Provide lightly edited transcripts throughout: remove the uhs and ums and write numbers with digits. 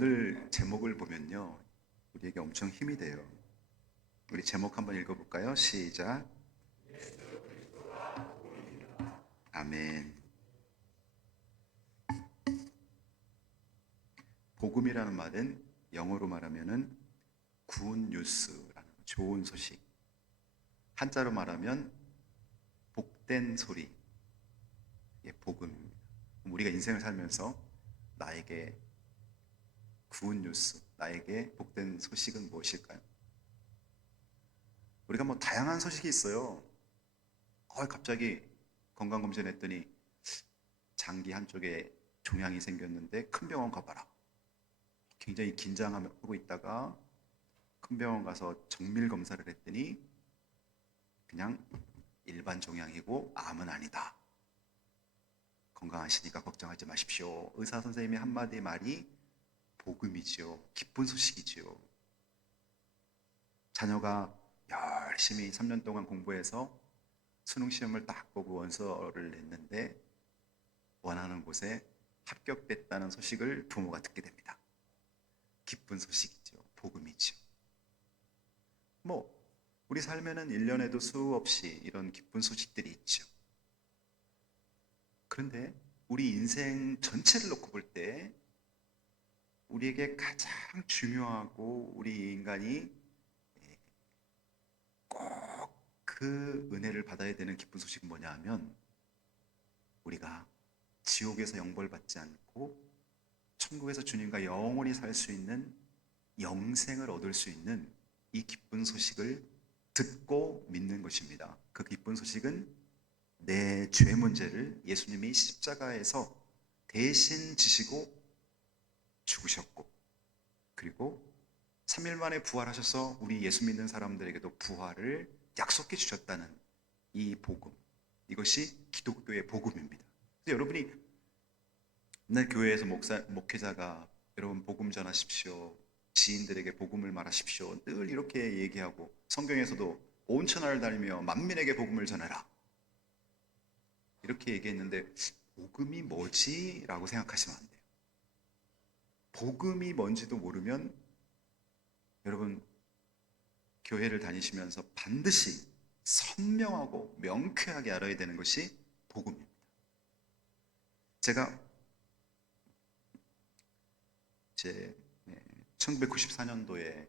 오늘 제목을 보면요, 우리에게 엄청 힘이 돼요. 우리 제목 한번 읽어볼까요? 시작. 아멘. 복음이라는 말은 영어로 말하면은 굿 뉴스라는 좋은 소식. 한자로 말하면 복된 소리. 이게 복음입니다. 우리가 인생을 살면서 나에게 굿 뉴스, 나에게 복된 소식은 무엇일까요? 우리가 뭐 다양한 소식이 있어요. 갑자기 건강검진 했더니 장기 한쪽에 종양이 생겼는데 큰 병원 가봐라. 굉장히 긴장하고 있다가 큰 병원 가서 정밀 검사를 했더니 그냥 일반 종양이고 암은 아니다. 건강하시니까 걱정하지 마십시오. 의사 선생님의 한마디 말이 복음이지요. 기쁜 소식이지요. 자녀가 열심히 3년 동안 공부해서 수능 시험을 딱 보고 원서를 냈는데 원하는 곳에 합격됐다는 소식을 부모가 듣게 됩니다. 기쁜 소식이죠. 복음이죠. 우리 삶에는 1년에도 수없이 이런 기쁜 소식들이 있죠. 그런데 우리 인생 전체를 놓고 볼 때 우리에게 가장 중요하고 우리 인간이 꼭 그 은혜를 받아야 되는 기쁜 소식은 뭐냐 하면 우리가 지옥에서 영벌받지 않고 천국에서 주님과 영원히 살 수 있는 영생을 얻을 수 있는 이 기쁜 소식을 듣고 믿는 것입니다. 그 기쁜 소식은 내 죄 문제를 예수님이 십자가에서 대신 지시고 죽으셨고 그리고 3일 만에 부활하셔서 우리 예수 믿는 사람들에게도 부활을 약속해 주셨다는 이 복음, 이것이 기독교의 복음입니다. 그래서 여러분이 내 교회에서 목회자가 여러분 복음 전하십시오, 지인들에게 복음을 말하십시오, 늘 이렇게 얘기하고 성경에서도 온 천하를 다니며 만민에게 복음을 전해라 이렇게 얘기했는데 복음이 뭐지? 라고 생각하시면 안 돼요. 복음이 뭔지도 모르면 여러분 교회를 다니시면서 반드시 선명하고 명쾌하게 알아야 되는 것이 복음입니다. 제가 제 1994년도에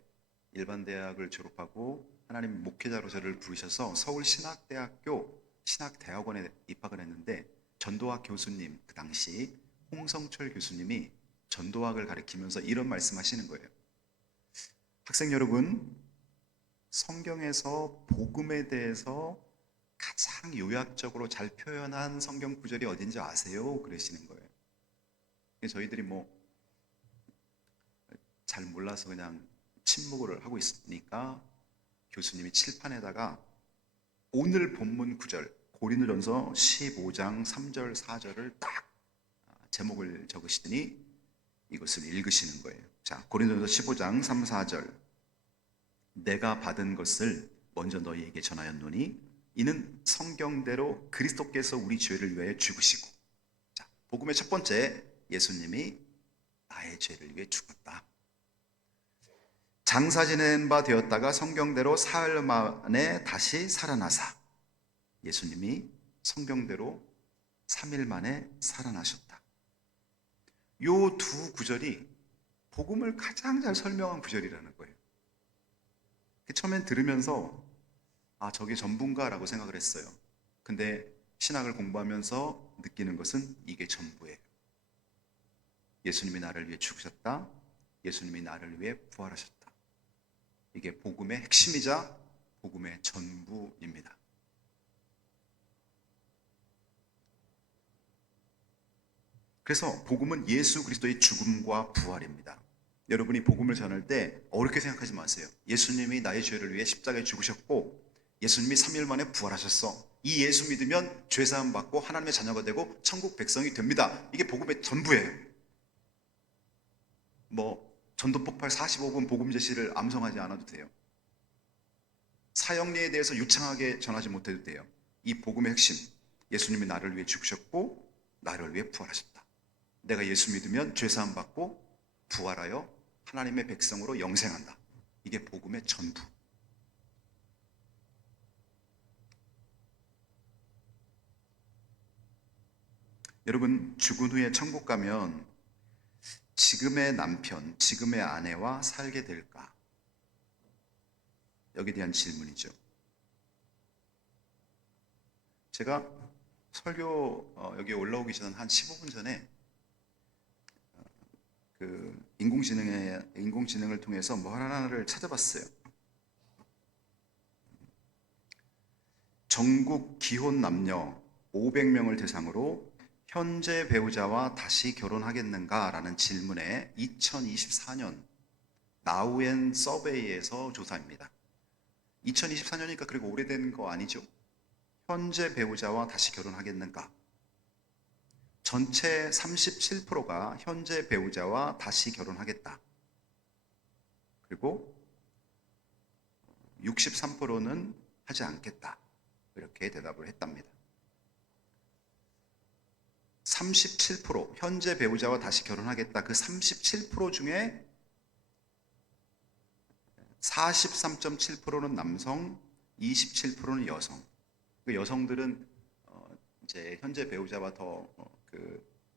일반 대학을 졸업하고 하나님 목회자로 저를 부르셔서 서울 신학대학교 신학대학원에 입학을 했는데 전도학 교수님, 그 당시 홍성철 교수님이 전도학을 가르치면서 이런 말씀하시는 거예요. 학생 여러분, 성경에서 복음에 대해서 가장 요약적으로 잘 표현한 성경 구절이 어딘지 아세요? 그러시는 거예요. 저희들이 잘 몰라서 그냥 침묵을 하고 있으니까 교수님이 칠판에다가 오늘 본문 구절 고린도전서 15장 3절 4절을 딱 제목을 적으시더니 이것을 읽으시는 거예요. 자, 고린도전서 15장 3, 4절. 내가 받은 것을 먼저 너희에게 전하였노니 이는 성경대로 그리스도께서 우리 죄를 위하여 죽으시고, 자, 복음의 첫 번째, 예수님이 나의 죄를 위해 죽었다. 장사 지낸 바 되었다가 성경대로 사흘 만에 다시 살아나사, 예수님이 성경대로 3일 만에 살아나셨다. 요 두 구절이 복음을 가장 잘 설명한 구절이라는 거예요. 처음엔 들으면서 저게 전부인가라고 생각을 했어요. 근데 신학을 공부하면서 느끼는 것은 이게 전부예요. 예수님이 나를 위해 죽으셨다. 예수님이 나를 위해 부활하셨다. 이게 복음의 핵심이자 복음의 전부입니다. 그래서 복음은 예수 그리스도의 죽음과 부활입니다. 여러분이 복음을 전할 때 어렵게 생각하지 마세요. 예수님이 나의 죄를 위해 십자가에 죽으셨고 예수님이 3일 만에 부활하셨어. 이 예수 믿으면 죄사함 받고 하나님의 자녀가 되고 천국 백성이 됩니다. 이게 복음의 전부예요. 전도 폭발 45분 복음 제시를 암송하지 않아도 돼요. 사형리에 대해서 유창하게 전하지 못해도 돼요. 이 복음의 핵심, 예수님이 나를 위해 죽으셨고 나를 위해 부활하셨다. 내가 예수 믿으면 죄사함 받고 부활하여 하나님의 백성으로 영생한다. 이게 복음의 전부. 여러분, 죽은 후에 천국 가면 지금의 남편, 지금의 아내와 살게 될까? 여기에 대한 질문이죠. 제가 설교 여기 올라오기 전 한 15분 전에 그 인공지능을 통해서 뭐 하나를 찾아봤어요. 전국 기혼 남녀 500명을 대상으로 현재 배우자와 다시 결혼하겠는가라는 질문에 2024년 나우엔 서베이에서 조사입니다. 2024년이니까 그리고 오래된 거 아니죠? 현재 배우자와 다시 결혼하겠는가? 전체 37%가 현재 배우자와 다시 결혼하겠다. 그리고 63%는 하지 않겠다. 이렇게 대답을 했답니다. 37% 현재 배우자와 다시 결혼하겠다. 그 37% 중에 43.7%는 남성, 27%는 여성. 그 여성들은 이제 현재 배우자와 더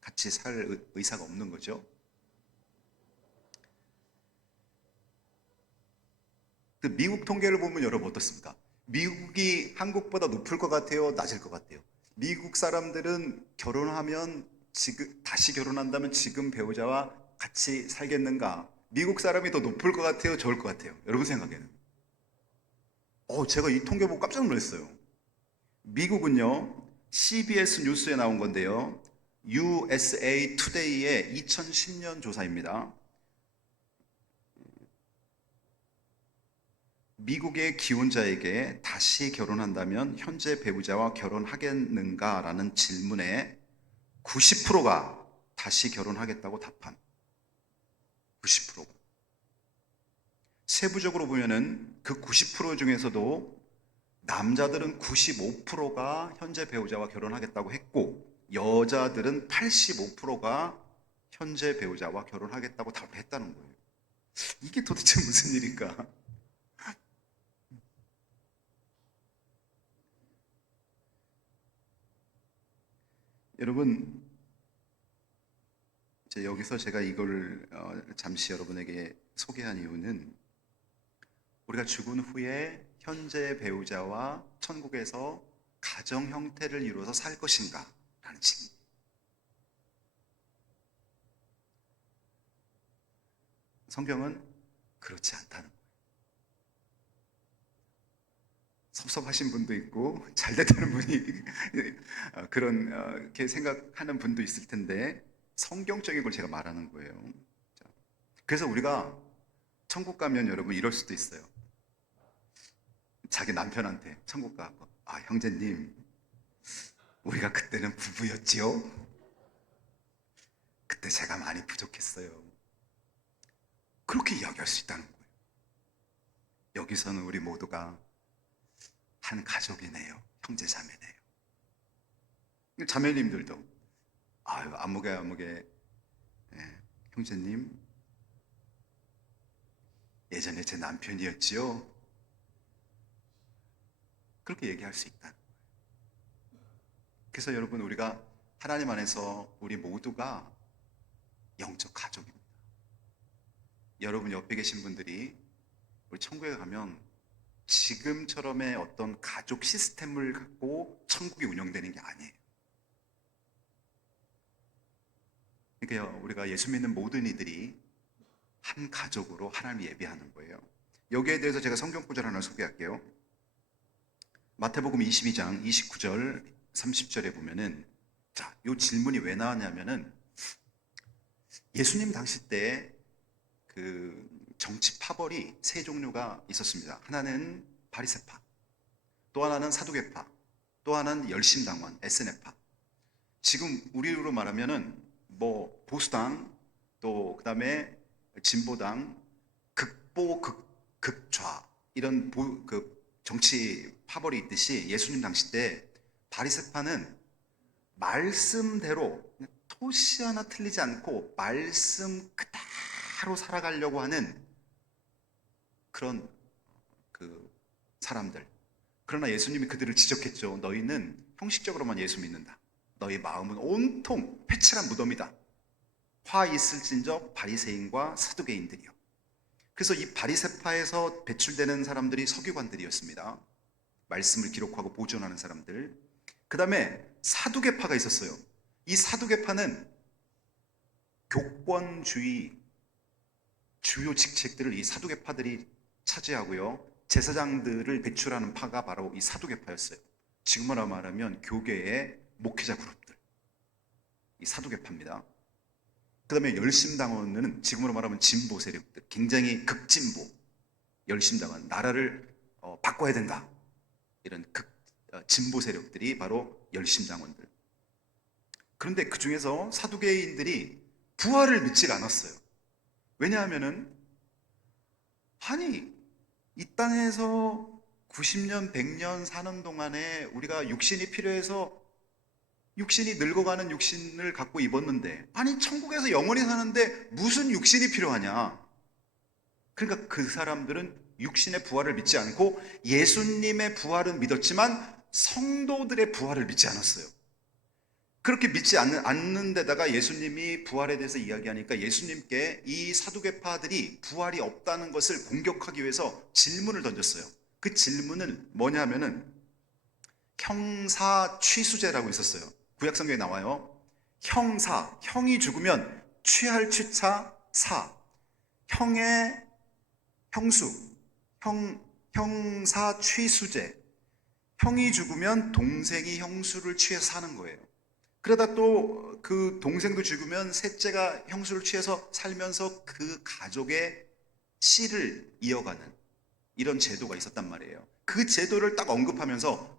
같이 살 의사가 없는 거죠. 그 미국 통계를 보면 여러분 어떻습니까? 미국이 한국보다 높을 것 같아요? 낮을 것 같아요? 미국 사람들은 결혼하면 다시 결혼한다면 지금 배우자와 같이 살겠는가? 미국 사람이 더 높을 것 같아요? 적을 것 같아요? 여러분 생각에는? 제가 이 통계 보고 깜짝 놀랐어요. 미국은요, CBS 뉴스에 나온 건데요, USA Today의 2010년 조사입니다. 미국의 기혼자에게 다시 결혼한다면 현재 배우자와 결혼하겠는가라는 질문에 90%가 다시 결혼하겠다고 답한 90%가. 세부적으로 보면은 그 90% 중에서도 남자들은 95%가 현재 배우자와 결혼하겠다고 했고 여자들은 85%가 현재 배우자와 결혼하겠다고 답했다는 거예요. 이게 도대체 무슨 일일까? 여러분, 여기서 제가 이걸 잠시 여러분에게 소개한 이유는 우리가 죽은 후에 현재 배우자와 천국에서 가정 형태를 이루어서 살 것인가? 라는 질문. 성경은 그렇지 않다는 거예요. 섭섭하신 분도 있고 잘 됐다는 분이 그렇게 생각하는 분도 있을 텐데 성경적인 걸 제가 말하는 거예요. 그래서 우리가 천국 가면 여러분 이럴 수도 있어요. 자기 남편한테 천국 가고 형제님 우리가 그때는 부부였지요? 그때 제가 많이 부족했어요. 그렇게 이야기할 수 있다는 거예요. 여기서는 우리 모두가 한 가족이네요. 형제 자매네요. 자매님들도 안무게 형제님 예전에 제 남편이었지요? 그렇게 얘기할 수 있다는 거예요. 그래서 여러분 우리가 하나님 안에서 우리 모두가 영적 가족입니다. 여러분 옆에 계신 분들이 우리 천국에 가면 지금처럼의 어떤 가족 시스템을 갖고 천국이 운영되는 게 아니에요. 그러니까 우리가 예수 믿는 모든 이들이 한 가족으로 하나님을 예배하는 거예요. 여기에 대해서 제가 성경 구절 하나 소개할게요. 마태복음 22장 29절 30절에 보면은 이 질문이 왜 나왔냐면은 예수님 당시 때 그 정치 파벌이 세 종류가 있었습니다. 하나는 바리새파, 또 하나는 사두개파, 또 하나는 열심당원 SNF파. 지금 우리로 말하면은 뭐 보수당, 또 그다음에 진보당, 극좌 이런 정치 파벌이 있듯이 예수님 당시 때 바리새파는 말씀대로 토시 하나 틀리지 않고 말씀 그대로 하루 살아가려고 하는 그런 그 사람들. 그러나 예수님이 그들을 지적했죠. 너희는 형식적으로만 예수 믿는다. 너희 마음은 온통 회칠한 무덤이다. 화 있을진저 바리새인과 사두개인들이요. 그래서 이 바리새파에서 배출되는 사람들이 서기관들이었습니다. 말씀을 기록하고 보존하는 사람들. 그 다음에 사두개파가 있었어요. 이 사두개파는 교권주의 주요 직책들을 이 사두개파들이 차지하고요. 제사장들을 배출하는 파가 바로 이 사두개파였어요. 지금으로 말하면 교계의 목회자 그룹들. 이 사두개파입니다. 그 다음에 열심당원은 지금으로 말하면 진보 세력들. 굉장히 극진보. 열심당원. 나라를 바꿔야 된다. 이런 진보 세력들이 바로 열심당원들. 그런데 그 중에서 사두개인들이 부활을 믿지 않았어요. 왜냐하면은 아니 이 땅에서 90년, 100년 사는 동안에 우리가 육신이 필요해서 육신이 늙어가는 육신을 갖고 입었는데 아니 천국에서 영원히 사는데 무슨 육신이 필요하냐. 그러니까 그 사람들은 육신의 부활을 믿지 않고 예수님의 부활은 믿었지만 성도들의 부활을 믿지 않았어요. 그렇게 믿지 않는 데다가 예수님이 부활에 대해서 이야기하니까 예수님께 이 사두개파들이 부활이 없다는 것을 공격하기 위해서 질문을 던졌어요. 그 질문은 뭐냐면은 형사취수제라고 있었어요. 구약성경에 나와요. 형사, 형이 죽으면 취할 취차 사, 형의 형수, 형사취수제. 형이 죽으면 동생이 형수를 취해서 사는 거예요. 그러다 또 그 동생도 죽으면 셋째가 형수를 취해서 살면서 그 가족의 씨를 이어가는 이런 제도가 있었단 말이에요. 그 제도를 딱 언급하면서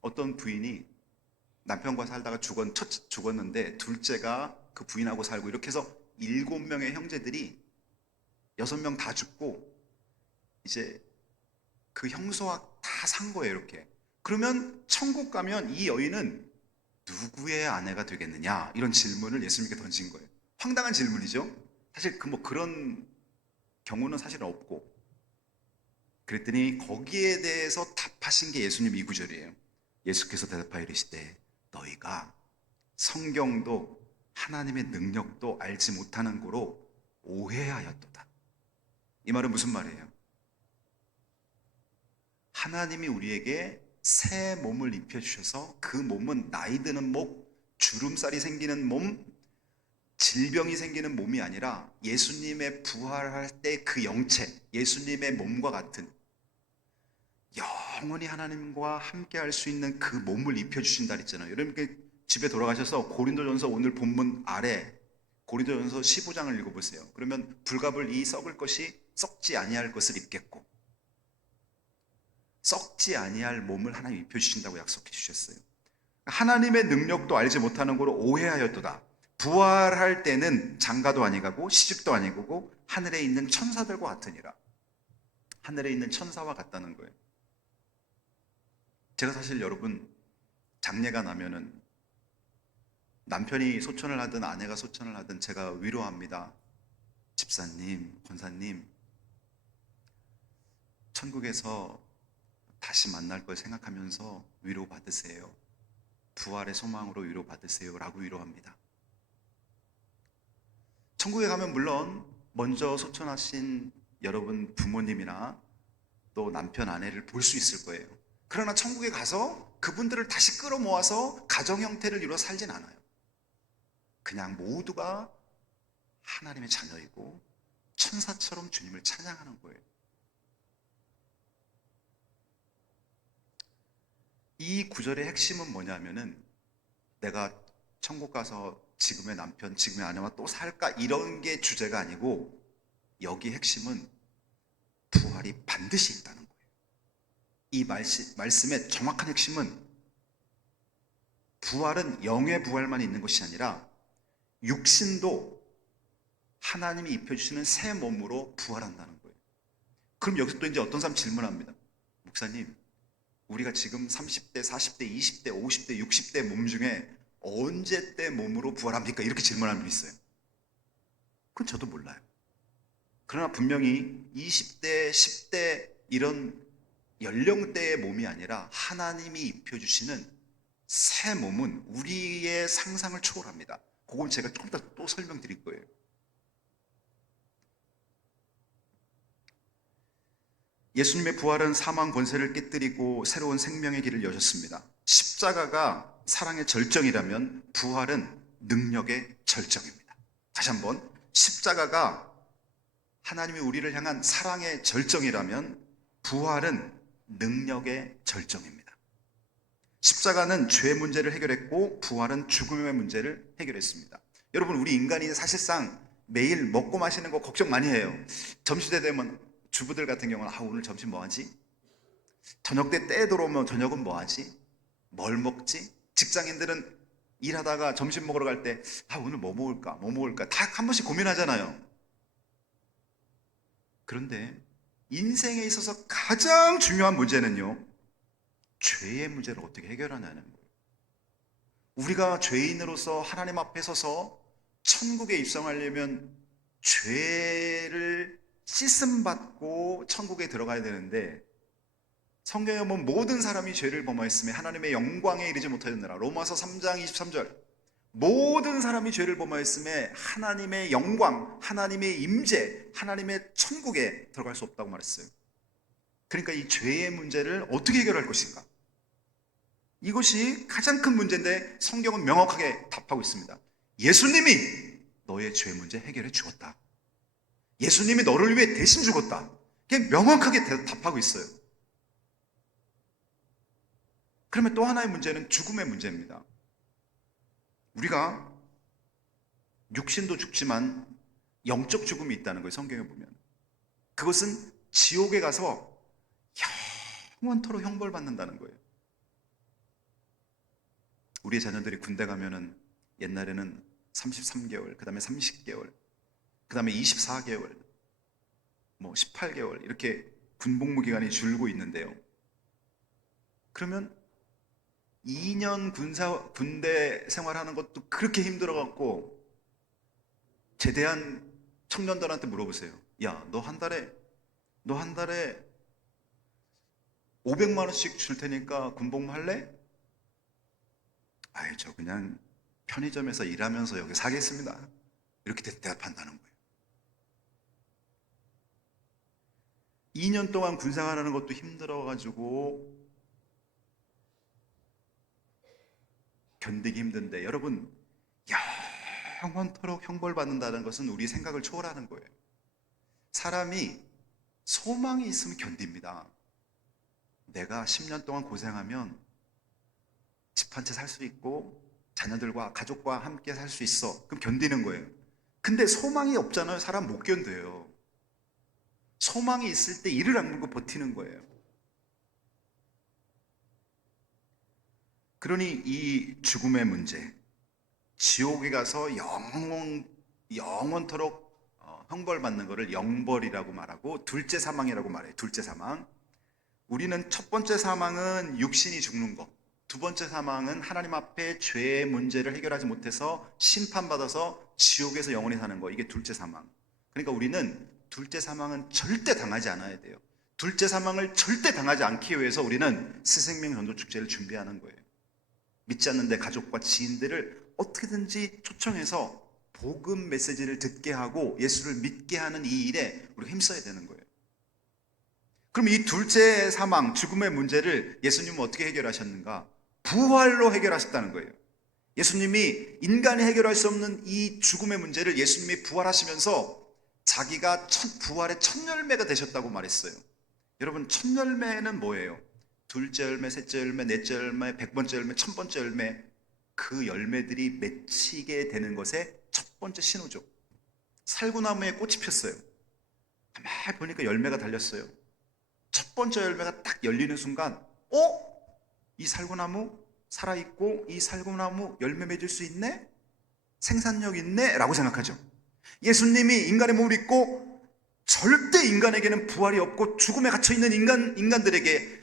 어떤 부인이 남편과 살다가 죽었는데 둘째가 그 부인하고 살고 이렇게 해서 7명의 형제들이 6명 다 죽고 이제 그 형수와 다 산 거예요. 이렇게. 그러면 천국 가면 이 여인은 누구의 아내가 되겠느냐? 이런 질문을 예수님께 던진 거예요. 황당한 질문이죠. 사실 그런 경우는 사실 없고. 그랬더니 거기에 대해서 답하신 게 예수님 2구절이에요. 예수께서 대답하여 이르시되 너희가 성경도 하나님의 능력도 알지 못하는 고로 오해하였도다. 이 말은 무슨 말이에요? 하나님이 우리에게 새 몸을 입혀주셔서 그 몸은 나이 드는 몸, 주름살이 생기는 몸, 질병이 생기는 몸이 아니라 예수님의 부활할 때 그 영체, 예수님의 몸과 같은 영원히 하나님과 함께 할 수 있는 그 몸을 입혀주신다 그랬잖아요. 여러분 집에 돌아가셔서 고린도전서 오늘 본문 아래 고린도전서 15장을 읽어보세요. 그러면 불갑을 이 썩을 것이 썩지 아니할 것을 입겠고 썩지 아니할 몸을 하나님 입혀주신다고 약속해 주셨어요. 하나님의 능력도 알지 못하는 거로 오해하였도다. 부활할 때는 장가도 아니가고 시집도 아니고 하늘에 있는 천사들과 같으니라. 하늘에 있는 천사와 같다는 거예요. 제가 사실 여러분 장례가 나면은 남편이 소천을 하든 아내가 소천을 하든 제가 위로합니다. 집사님, 권사님, 천국에서 다시 만날 걸 생각하면서 위로받으세요. 부활의 소망으로 위로받으세요 라고 위로합니다. 천국에 가면 물론 먼저 소천하신 여러분 부모님이나 또 남편 아내를 볼 수 있을 거예요. 그러나 천국에 가서 그분들을 다시 끌어모아서 가정 형태를 이루어 살진 않아요. 그냥 모두가 하나님의 자녀이고 천사처럼 주님을 찬양하는 거예요. 이 구절의 핵심은 뭐냐면은 내가 천국 가서 지금의 남편, 지금의 아내와 또 살까 이런 게 주제가 아니고 여기 핵심은 부활이 반드시 있다는 거예요. 이 말씀의 정확한 핵심은 부활은 영의 부활만 있는 것이 아니라 육신도 하나님이 입혀주시는 새 몸으로 부활한다는 거예요. 그럼 여기서 또 이제 어떤 사람 질문합니다. 목사님, 우리가 지금 30대, 40대, 20대, 50대, 60대 몸 중에 언제 때 몸으로 부활합니까? 이렇게 질문하는 분이 있어요. 그건 저도 몰라요. 그러나 분명히 20대, 10대 이런 연령대의 몸이 아니라 하나님이 입혀주시는 새 몸은 우리의 상상을 초월합니다. 그건 제가 조금 더 또 설명드릴 거예요. 예수님의 부활은 사망 권세를 깨뜨리고 새로운 생명의 길을 여셨습니다. 십자가가 사랑의 절정이라면 부활은 능력의 절정입니다. 다시 한번, 십자가가 하나님이 우리를 향한 사랑의 절정이라면 부활은 능력의 절정입니다. 십자가는 죄 문제를 해결했고 부활은 죽음의 문제를 해결했습니다. 여러분, 우리 인간이 사실상 매일 먹고 마시는 거 걱정 많이 해요. 점심때 되면 주부들 같은 경우는 오늘 점심 뭐 하지? 저녁 때 들어오면 저녁은 뭐 하지? 뭘 먹지? 직장인들은 일하다가 점심 먹으러 갈 때 오늘 뭐 먹을까 다 한 번씩 고민하잖아요. 그런데 인생에 있어서 가장 중요한 문제는요, 죄의 문제를 어떻게 해결하냐는 거예요. 우리가 죄인으로서 하나님 앞에 서서 천국에 입성하려면 죄를 씻음받고 천국에 들어가야 되는데, 성경에 보면 모든 사람이 죄를 범하였으며 하나님의 영광에 이르지 못하였느라. 로마서 3장 23절. 모든 사람이 죄를 범하였음에 하나님의 영광, 하나님의 임재, 하나님의 천국에 들어갈 수 없다고 말했어요. 그러니까 이 죄의 문제를 어떻게 해결할 것인가? 이것이 가장 큰 문제인데 성경은 명확하게 답하고 있습니다. 예수님이 너의 죄 문제 해결해 주었다. 예수님이 너를 위해 대신 죽었다. 그게 명확하게 답하고 있어요. 그러면 또 하나의 문제는 죽음의 문제입니다. 우리가 육신도 죽지만 영적 죽음이 있다는 거예요. 성경에 보면 그것은 지옥에 가서 영원토록 형벌받는다는 거예요. 우리의 자녀들이 군대 가면은 옛날에는 33개월, 그 다음에 30개월, 그 다음에 24개월, 18개월 이렇게 군복무 기간이 줄고 있는데요. 그러면 2년 군대 생활하는 것도 그렇게 힘들어갖고 제대한 청년들한테 물어보세요. 야, 너 한 달에 500만 원씩 줄 테니까 군복무 할래? 저 그냥 편의점에서 일하면서 여기 사겠습니다. 이렇게 대답한다는 거예요. 2년 동안 군생활하는 것도 힘들어가지고 견디기 힘든데, 여러분, 영원토록 형벌받는다는 것은 우리 생각을 초월하는 거예요. 사람이 소망이 있으면 견딥니다. 내가 10년 동안 고생하면 집 한 채 살 수 있고 자녀들과 가족과 함께 살 수 있어. 그럼 견디는 거예요. 근데 소망이 없잖아요. 사람 못 견뎌요. 소망이 있을 때 이를 악물고 버티는 거예요. 그러니 이 죽음의 문제, 지옥에 가서 영원토록 형벌받는 것을 영벌이라고 말하고 둘째 사망이라고 말해요. 둘째 사망. 우리는 첫 번째 사망은 육신이 죽는 것, 두 번째 사망은 하나님 앞에 죄의 문제를 해결하지 못해서 심판받아서 지옥에서 영원히 사는 거, 이게 둘째 사망. 그러니까 우리는 둘째 사망은 절대 당하지 않아야 돼요. 둘째 사망을 절대 당하지 않기 위해서 우리는 새생명 전도 축제를 준비하는 거예요. 믿지 않는 내 가족과 지인들을 어떻게든지 초청해서 복음 메시지를 듣게 하고 예수를 믿게 하는 이 일에 우리가 힘써야 되는 거예요. 그럼 이 둘째 사망, 죽음의 문제를 예수님은 어떻게 해결하셨는가? 부활로 해결하셨다는 거예요. 예수님이 인간이 해결할 수 없는 이 죽음의 문제를 예수님이 부활하시면서 자기가 부활의 첫 열매가 되셨다고 말했어요. 여러분, 첫 열매는 뭐예요? 둘째 열매, 셋째 열매, 넷째 열매, 100번째 열매, 1000번째 열매, 그 열매들이 맺히게 되는 것의 첫 번째 신호죠. 살구나무에 꽃이 폈어요. 가만히 보니까 열매가 달렸어요. 첫 번째 열매가 딱 열리는 순간, 이 살구나무 살아있고 이 살구나무 열매 맺을 수 있네? 생산력 있네? 라고 생각하죠. 예수님이 인간의 몸을 입고 절대 인간에게는 부활이 없고 죽음에 갇혀있는 인간들에게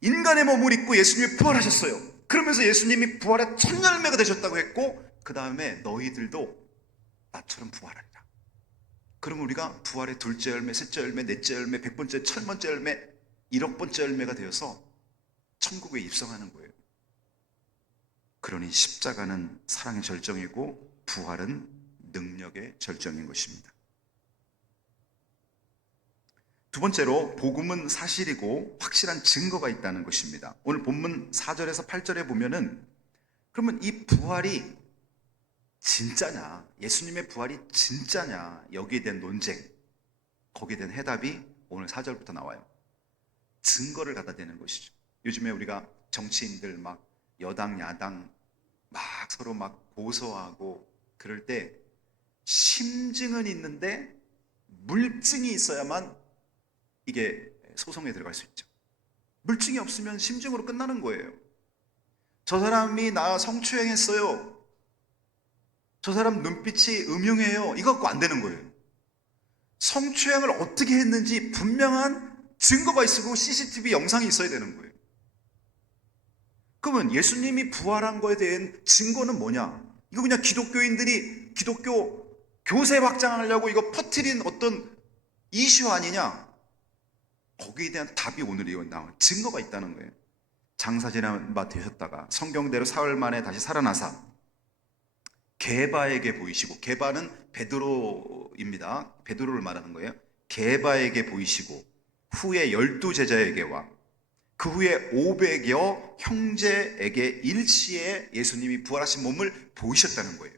인간의 몸을 입고 예수님이 부활하셨어요. 그러면서 예수님이 부활의 첫 열매가 되셨다고 했고, 그 다음에 너희들도 나처럼 부활하리라. 그러면 우리가 부활의 둘째 열매, 셋째 열매, 넷째 열매, 100번째, 1000번째 열매, 1억번째 열매가 되어서 천국에 입성하는 거예요. 그러니 십자가는 사랑의 절정이고 부활은 능력의 절정인 것입니다. 두 번째로 복음은 사실이고 확실한 증거가 있다는 것입니다. 오늘 본문 4절에서 8절에 보면은 그러면 이 부활이 진짜냐, 예수님의 부활이 진짜냐, 여기에 대한 논쟁, 거기에 대한 해답이 오늘 4절부터 나와요. 증거를 갖다 대는 것이죠. 요즘에 우리가 정치인들 막 여당 야당 막 서로 막 고소하고 그럴 때 심증은 있는데 물증이 있어야만 이게 소송에 들어갈 수 있죠. 물증이 없으면 심증으로 끝나는 거예요. 저 사람이 나 성추행했어요, 저 사람 눈빛이 음흉해요, 이거 갖고 안 되는 거예요. 성추행을 어떻게 했는지 분명한 증거가 있고 CCTV 영상이 있어야 되는 거예요. 그러면 예수님이 부활한 거에 대한 증거는 뭐냐? 이거 그냥 기독교인들이 기독교 교세 확장하려고 이거 퍼뜨린 어떤 이슈 아니냐? 거기에 대한 답이 오늘 나온 증거가 있다는 거예요. 장사 지난 바 되셨다가 성경대로 사흘 만에 다시 살아나사 게바에게 보이시고, 게바는 베드로입니다. 베드로를 말하는 거예요. 게바에게 보이시고 후에 12제자에게와 그 후에 500여 형제에게 일시에 예수님이 부활하신 몸을 보이셨다는 거예요.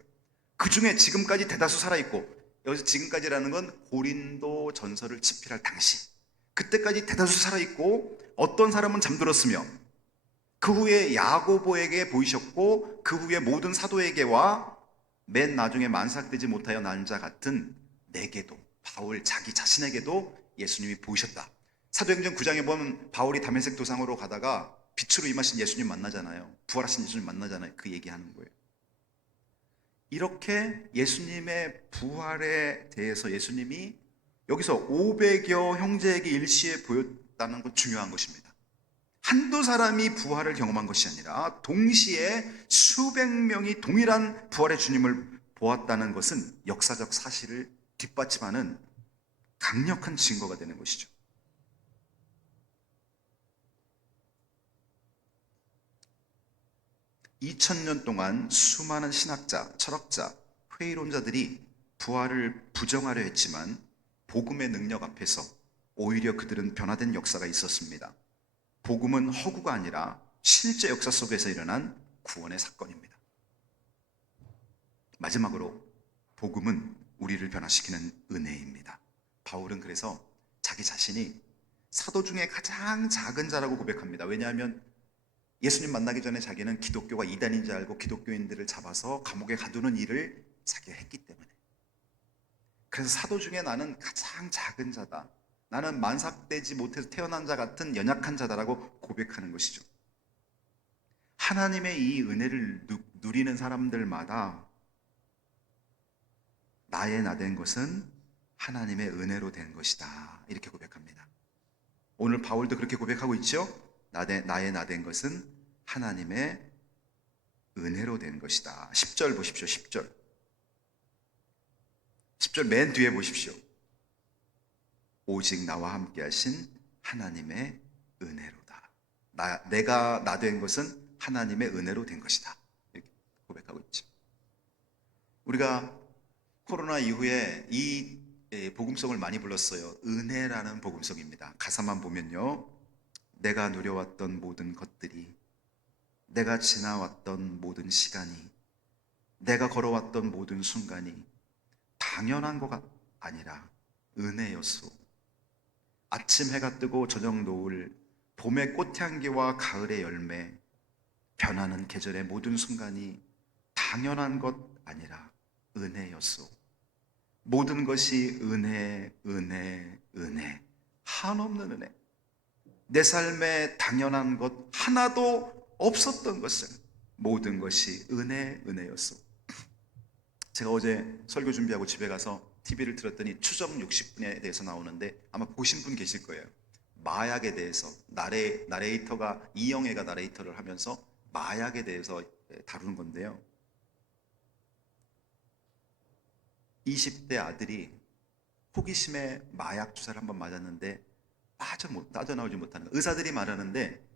그 중에 지금까지 대다수 살아있고, 여기서 지금까지라는 건 고린도 전설을 집필할 당시, 그때까지 대다수 살아있고 어떤 사람은 잠들었으며 그 후에 야고보에게 보이셨고 그 후에 모든 사도에게와 맨 나중에 만삭되지 못하여 난 자 같은 내게도, 바울 자기 자신에게도 예수님이 보이셨다. 사도행전 9장에 보면 바울이 다메섹 도상으로 가다가 빛으로 임하신 예수님 만나잖아요. 부활하신 예수님 만나잖아요. 그 얘기하는 거예요. 이렇게 예수님의 부활에 대해서 예수님이 여기서 500여 형제에게 일시에 보였다는 건 중요한 것입니다. 한두 사람이 부활을 경험한 것이 아니라 동시에 수백 명이 동일한 부활의 주님을 보았다는 것은 역사적 사실을 뒷받침하는 강력한 증거가 되는 것이죠. 2000년 동안 수많은 신학자, 철학자, 회의론자들이 부활을 부정하려 했지만 복음의 능력 앞에서 오히려 그들은 변화된 역사가 있었습니다. 복음은 허구가 아니라 실제 역사 속에서 일어난 구원의 사건입니다. 마지막으로 복음은 우리를 변화시키는 은혜입니다. 바울은 그래서 자기 자신이 사도 중에 가장 작은 자라고 고백합니다. 왜냐하면 예수님 만나기 전에 자기는 기독교가 이단인 줄 알고 기독교인들을 잡아서 감옥에 가두는 일을 자기가 했기 때문에. 그래서 사도 중에 나는 가장 작은 자다, 나는 만삭되지 못해서 태어난 자 같은 연약한 자다라고 고백하는 것이죠. 하나님의 이 은혜를 누리는 사람들마다 나의 나 된 것은 하나님의 은혜로 된 것이다, 이렇게 고백합니다. 오늘 바울도 그렇게 고백하고 있죠. 나의 나 된 것은 하나님의 은혜로 된 것이다. 10절 보십시오. 10절 맨 뒤에 보십시오. 오직 나와 함께 하신 하나님의 은혜로다. 내가 나 된 것은 하나님의 은혜로 된 것이다, 이렇게 고백하고 있죠. 우리가 코로나 이후에 이 복음성을 많이 불렀어요. 은혜라는 복음성입니다. 가사만 보면요, 내가 누려왔던 모든 것들이, 내가 지나왔던 모든 시간이, 내가 걸어왔던 모든 순간이 당연한 것 아니라 은혜였소. 아침 해가 뜨고 저녁 노을, 봄의 꽃향기와 가을의 열매, 변하는 계절의 모든 순간이 당연한 것 아니라 은혜였소. 모든 것이 은혜, 은혜, 은혜, 한없는 은혜. 내 삶에 당연한 것 하나도 없었던 것은 모든 것이 은혜, 은혜였소. 제가 어제 설교 준비하고 집에 가서 TV를 틀었더니 추적 60분에 대해서 나오는데 아마 보신 분 계실 거예요. 마약에 대해서 나레이터가, 이영애가 나레이터를 하면서 마약에 대해서 다루는 건데요. 20대 아들이 호기심에 마약 주사를 한번 맞았는데 빠져나오지 못하는 거예요. 의사들이 말하는데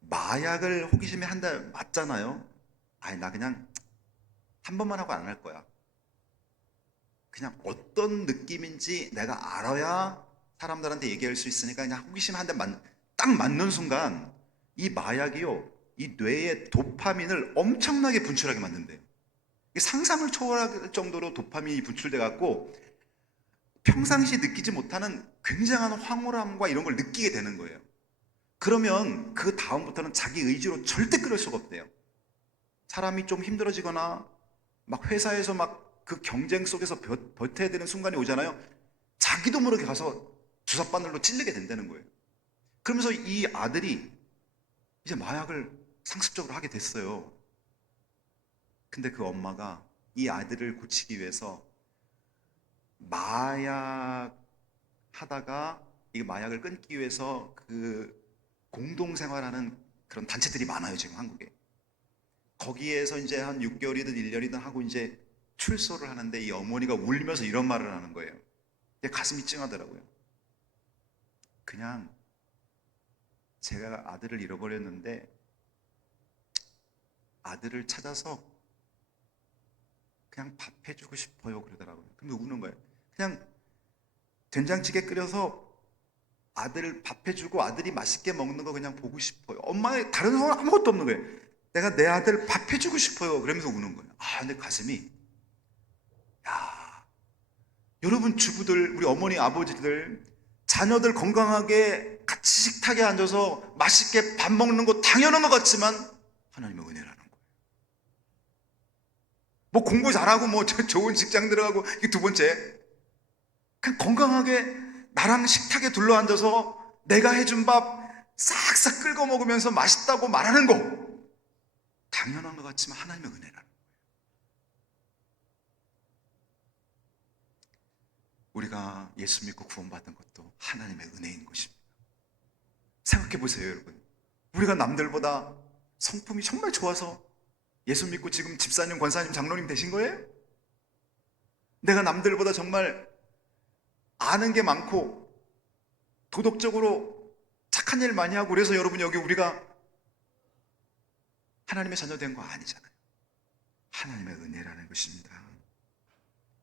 마약을 호기심에 한 달 맞잖아요. 아니 나 그냥 한 번만 하고 안 할 거야. 그냥 어떤 느낌인지 내가 알아야 사람들한테 얘기할 수 있으니까 그냥 호기심 한 대 딱 맞는 순간 이 마약이요, 이 뇌에 도파민을 엄청나게 분출하게 만든대요. 이게 상상을 초월할 정도로 도파민이 분출돼 갖고 평상시 느끼지 못하는 굉장한 황홀함과 이런 걸 느끼게 되는 거예요. 그러면 그 다음부터는 자기 의지로 절대 끊을 수가 없대요. 사람이 좀 힘들어지거나 막 회사에서 막 그 경쟁 속에서 버텨야 되는 순간이 오잖아요. 자기도 모르게 가서 주사바늘로 찔리게 된다는 거예요. 그러면서 이 아들이 이제 마약을 상습적으로 하게 됐어요. 근데 그 엄마가 이 아들을 고치기 위해서 마약 하다가 이 마약을 끊기 위해서 그 공동생활하는 그런 단체들이 많아요, 지금 한국에. 거기에서 이제 한 6개월이든 1년이든 하고 이제 출소를 하는데 이 어머니가 울면서 이런 말을 하는 거예요. 가슴이 찡하더라고요. 그냥 제가 아들을 잃어버렸는데 아들을 찾아서 그냥 밥 해주고 싶어요 그러더라고요. 근데 우는 거예요. 그냥 된장찌개 끓여서 아들 밥 해주고 아들이 맛있게 먹는 거 그냥 보고 싶어요. 엄마의 다른 상황 아무것도 없는 거예요. 내가 내 아들 밥 해주고 싶어요 그러면서 우는 거예요. 근데 가슴이, 야, 여러분 주부들, 우리 어머니 아버지들, 자녀들 건강하게 같이 식탁에 앉아서 맛있게 밥 먹는 거 당연한 것 같지만 하나님의 은혜라는 거예요. 뭐 공부 잘하고 뭐 좋은 직장 들어가고, 이게 두 번째, 그냥 건강하게 나랑 식탁에 둘러앉아서 내가 해준 밥 싹싹 긁어 먹으면서 맛있다고 말하는 거 당연한 것 같지만 하나님의 은혜라는 거예요. 우리가 예수 믿고 구원받은 것도 하나님의 은혜인 것입니다. 생각해 보세요, 여러분. 우리가 남들보다 성품이 정말 좋아서 예수 믿고 지금 집사님, 권사님, 장로님 되신 거예요? 내가 남들보다 정말 아는 게 많고 도덕적으로 착한 일 많이 하고 그래서 여러분 여기 우리가 하나님의 자녀 된 거 아니잖아요. 하나님의 은혜라는 것입니다.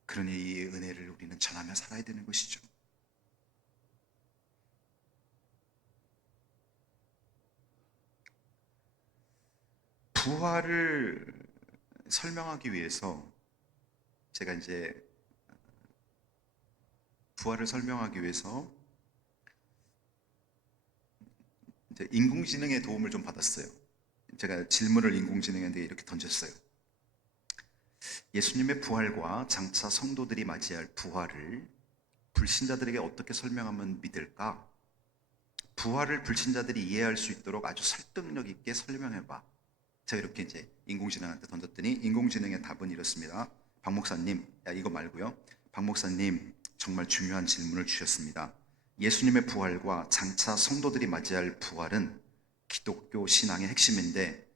그러니 이 은혜를 우리는 전하며 살아야 되는 것이죠. 부활을 설명하기 위해서 제가 이제 부활을 설명하기 위해서 이제 인공지능의 도움을 좀 받았어요. 제가 질문을 인공지능한테 이렇게 던졌어요. 예수님의 부활과 장차 성도들이 맞이할 부활을 불신자들에게 어떻게 설명하면 믿을까? 부활을 불신자들이 이해할 수 있도록 아주 설득력 있게 설명해봐. 제가 이렇게 이제 인공지능한테 던졌더니 인공지능의 답은 이렇습니다. 박 목사님, 이거 말고요. 박 목사님, 정말 중요한 질문을 주셨습니다. 예수님의 부활과 장차 성도들이 맞이할 부활은 기독교 신앙의 핵심인데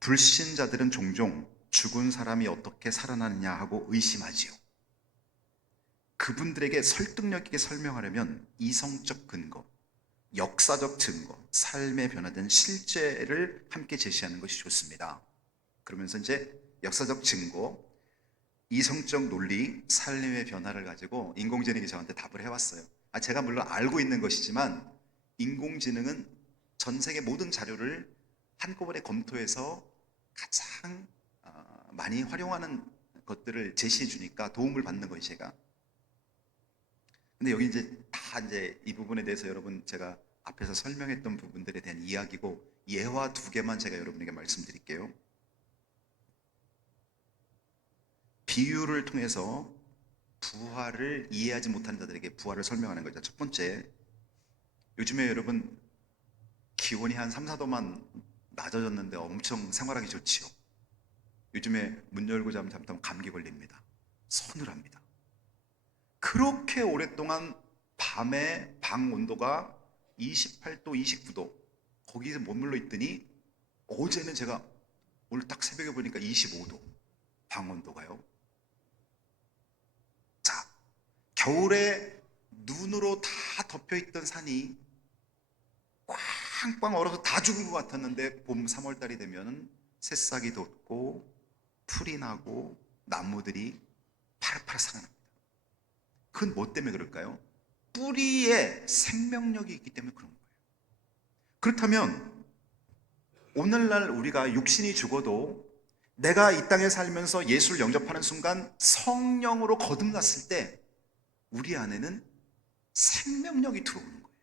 불신자들은 종종 죽은 사람이 어떻게 살아나느냐 하고 의심하지요. 그분들에게 설득력 있게 설명하려면 이성적 근거, 역사적 증거, 삶에 변화된 실제를 함께 제시하는 것이 좋습니다. 그러면서 이제 역사적 증거, 이성적 논리, 삶의 변화를 가지고 인공지능이 저한테 답을 해왔어요. 제가 물론 알고 있는 것이지만 인공지능은 전 세계 모든 자료를 한꺼번에 검토해서 가장 많이 활용하는 것들을 제시해 주니까 도움을 받는 거예요, 제가. 근데 여기 이제 다 이제 이 부분에 대해서 여러분 제가 앞에서 설명했던 부분들에 대한 이야기고 예화 두 개만 제가 여러분에게 말씀드릴게요. 비유를 통해서 부활을 이해하지 못하는 자들에게 부활을 설명하는 거죠. 첫 번째, 요즘에 여러분 기온이 한 3, 4도만 낮아졌는데 엄청 생활하기 좋지요. 요즘에 문 열고 잠자면 감기 걸립니다. 서늘합니다. 그렇게 오랫동안 밤에 방 온도가 28도, 29도 거기서 머물러 있더니 어제는 제가 오늘 딱 새벽에 보니까 25도 방 온도가요. 자, 겨울에 눈으로 다 덮여있던 산이 꽝꽝 얼어서 다 죽은 것 같았는데 봄 3월달이 되면 새싹이 돋고 풀이 나고 나무들이 파랗파랗 살아납니다. 그건 뭐 때문에 그럴까요? 뿌리에 생명력이 있기 때문에 그런 거예요. 그렇다면 오늘날 우리가 육신이 죽어도 내가 이 땅에 살면서 예수를 영접하는 순간 성령으로 거듭났을 때 우리 안에는 생명력이 들어오는 거예요.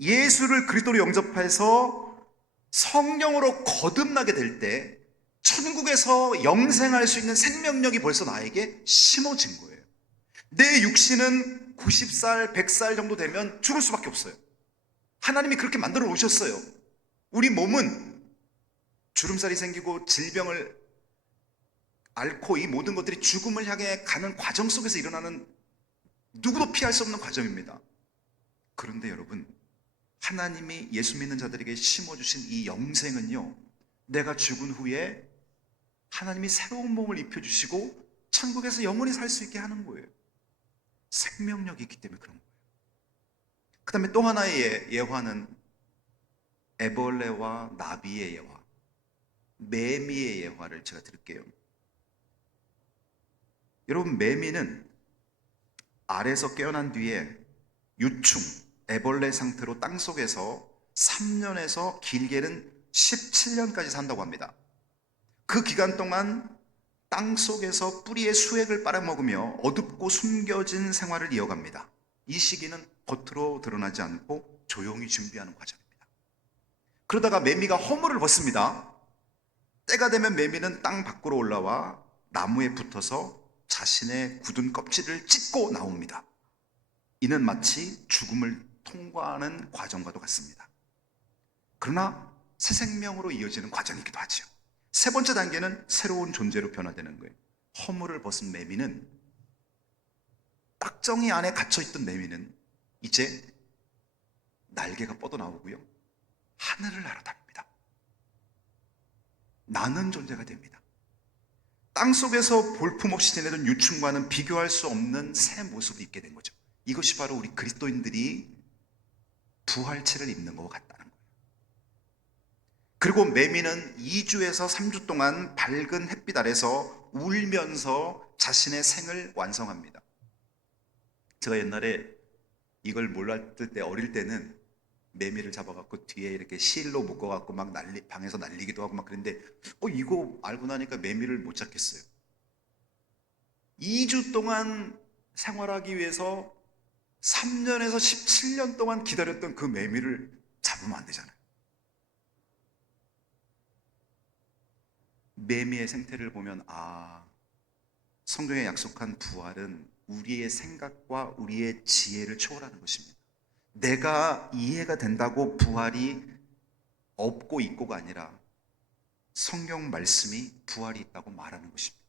예수를 그리스도로 영접해서 성령으로 거듭나게 될 때 천국에서 영생할 수 있는 생명력이 벌써 나에게 심어진 거예요. 내 육신은 90살, 100살 정도 되면 죽을 수밖에 없어요. 하나님이 그렇게 만들어 놓으셨어요. 우리 몸은 주름살이 생기고 질병을 앓고 이 모든 것들이 죽음을 향해 가는 과정 속에서 일어나는 누구도 피할 수 없는 과정입니다. 그런데 여러분, 하나님이 예수 믿는 자들에게 심어주신 이 영생은요, 내가 죽은 후에 하나님이 새로운 몸을 입혀주시고 천국에서 영원히 살 수 있게 하는 거예요. 생명력이 있기 때문에 그런 거예요. 그 다음에 또 하나의 예화는 애벌레와 나비의 예화, 매미의 예화를 제가 드릴게요. 여러분, 매미는 알에서 깨어난 뒤에 유충, 애벌레 상태로 땅속에서 3년에서 길게는 17년까지 산다고 합니다. 그 기간 동안 땅속에서 뿌리의 수액을 빨아먹으며 어둡고 숨겨진 생활을 이어갑니다. 이 시기는 겉으로 드러나지 않고 조용히 준비하는 과정입니다. 그러다가 매미가 허물을 벗습니다. 때가 되면 매미는 땅 밖으로 올라와 나무에 붙어서 자신의 굳은 껍질을 찢고 나옵니다. 이는 마치 죽음을 통과하는 과정과도 같습니다. 그러나 새 생명으로 이어지는 과정이기도 하죠. 세 번째 단계는 새로운 존재로 변화되는 거예요. 허물을 벗은 매미는, 딱정이 안에 갇혀있던 매미는 이제 날개가 뻗어나오고요, 하늘을 날아다닙니다. 나는 존재가 됩니다. 땅속에서 볼품없이 지내던 유충과는 비교할 수 없는 새 모습을 입게 된 거죠. 이것이 바로 우리 그리스도인들이 부활체를 입는 것 같다는 거예요. 그리고 매미는 2주에서 3주 동안 밝은 햇빛 아래서 울면서 자신의 생을 완성합니다. 제가 옛날에 이걸 몰랐을 때, 어릴 때는 매미를 잡아갖고 뒤에 이렇게 실로 묶어갖고 막 방에서 날리기도 하고 막 그랬는데, 이거 알고 나니까 매미를 못 잡겠어요. 2주 동안 생활하기 위해서 3년에서 17년 동안 기다렸던 그 매미를 잡으면 안 되잖아요. 매미의 생태를 보면, 성경에 약속한 부활은 우리의 생각과 우리의 지혜를 초월하는 것입니다. 내가 이해가 된다고 부활이 없고 있고가 아니라 성경 말씀이 부활이 있다고 말하는 것입니다.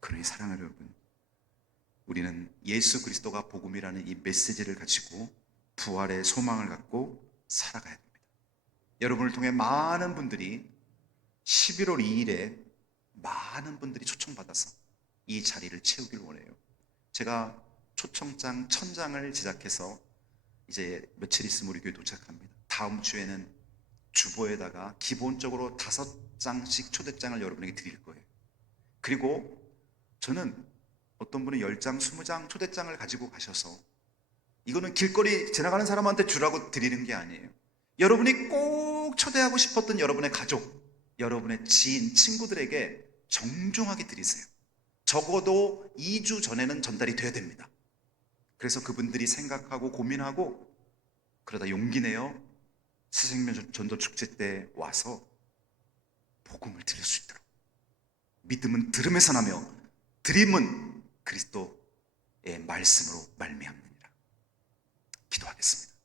그러니 사랑하는 여러분, 우리는 예수 그리스도가 복음이라는 이 메시지를 가지고 부활의 소망을 갖고 살아가야 됩니다. 여러분을 통해 많은 분들이 11월 2일에 많은 분들이 초청받아서 이 자리를 채우길 원해요. 제가 초청장 1000장을 제작해서 이제 며칠 있으면 우리 교회 도착합니다. 다음 주에는 주보에다가 기본적으로 5장씩 초대장을 여러분에게 드릴 거예요. 그리고 저는 어떤 분은 10장, 20장 초대장을 가지고 가셔서 이거는 길거리 지나가는 사람한테 주라고 드리는 게 아니에요. 여러분이 꼭 초대하고 싶었던 여러분의 가족, 여러분의 지인, 친구들에게 정중하게 드리세요. 적어도 2주 전에는 전달이 돼야 됩니다. 그래서 그분들이 생각하고 고민하고 그러다 용기 내어 새생명 전도 축제 때 와서 복음을 드릴 수 있도록, 믿음은 들음에서 나며 드림은 그리스도의 말씀으로 말미암느니라. 기도하겠습니다.